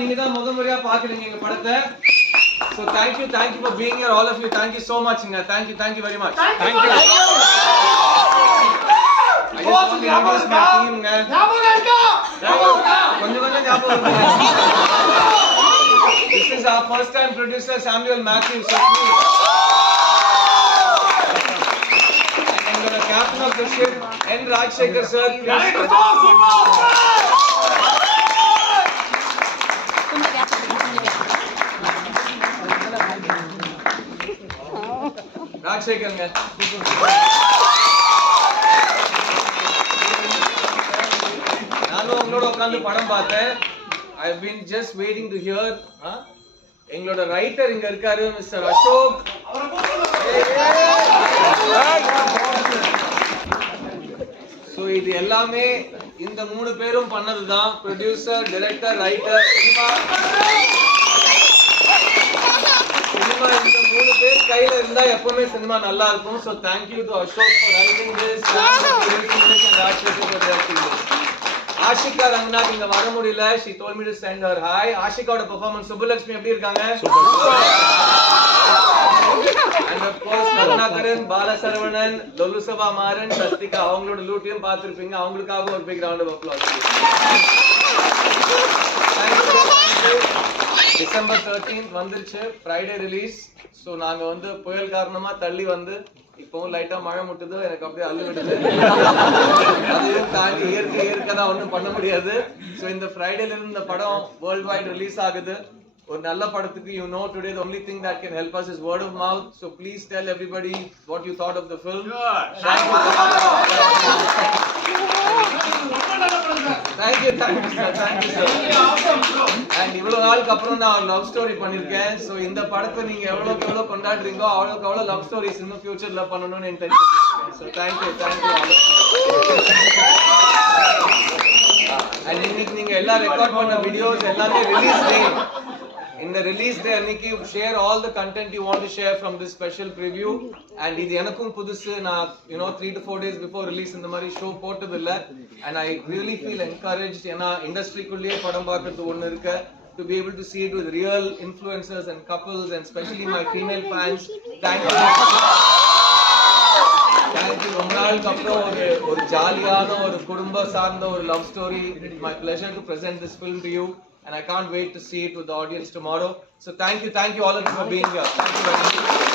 நீங்க தான் முதன்முறையா பாக்குறீங்க எங்க படத்தை. So thank you for being here, all of you. Thank you so much. Thank you very much. Thank you. I just want to introduce my team. This is our first time producer Samuel Matthews. And the captain of the ship, N. Rajshekhar sir. Rajshekhar. I've been just waiting to hear எங்களோட ரைட்டர் இங்க இருக்காரு மிஸ்டர் அசோக். சோ இது எல்லாமே இந்த மூணு பேரும் பண்ணதுதான். Producer, director, writer, cinema இந்த மூணு பேர் கையில இருந்தா எப்பவுமே சினிமா நல்லா இருக்கும். So thank you to Ashok for writing this, and Rajshekhar for directing this. Ashika Rangnath inga vara mudiyala. She told me to send her hi. Ashika oda performance Subbalakshmi eppadi irukanga? Super. And of course Karunakaran, Bala Saravanan, Lolusaba Maran, Sastika avangaloda lootiyum paathirpinga. Avangalukkaga ஒரு big round of applause. Thank you. December 13th வந்துருச்சு, Friday release. So நாங்க வந்து புயல் காரணமா தள்ளி வந்து இப்பவும் லைட்டா மழை முட்டுது, எனக்கு அப்படியே அள்ளு விடுது. அதையும் தாண்டி இயற்கை தான் ஒன்றும் பண்ண முடியாது. ஸோ இந்த ஃப்ரைடேல இருந்து இந்த படம் வேர்ல்ட் வைட் ரிலீஸ் ஆகுது. ஒரு நல்ல படத்துக்கு you know today the only thing that can help us is word of mouth. So please tell everybody what you thought of the film. Thank you sir. And இவ்வளவு நாளுக்கு அப்புறம் நான் love story பண்ணிருக்கேன். சோ இந்த படத்தை நீங்க எவ்வளவுக்கு எவ்வளவு கொண்டாடுறீங்களோ அவ்வளவுக்கு அவ்வளவு லவ் ஸ்டோரிஸ் இன்னும் ஃபியூச்சர்ல பண்ணணும்னு இன்டென்ஷன் இருக்கேன். So thank you all. And இன்னைக்கு நீங்க எல்லா ரெக்கார்ட் பண்ண வீடியோஸ் எல்லாமே ரிலீஸ் டே. In the release day அன்னைக்கு share all the content you want to share from this special preview. And இது எனக்கும் புதுசு. நான் 3 to 4 days before release இந்த மாதிரி ஷோ போட்டது இல்ல. And I really feel encouraged. ஏன்னா இண்டஸ்ட்ரிக்குள்ளேயே படம் பார்க்கிறது ஒண்ணு இருக்கு. To be able to see it with real influencers and couples and especially my female fans. Thank you. ரொம்ப நாளுக்கு அப்புறம் ஒரு ஜாலியான ஒரு குடும்ப சார்ந்த ஒரு love story. It's my pleasure to present this film to you. And I can't wait to see it with the audience tomorrow. So thank you all of you for being here. Thank you very much.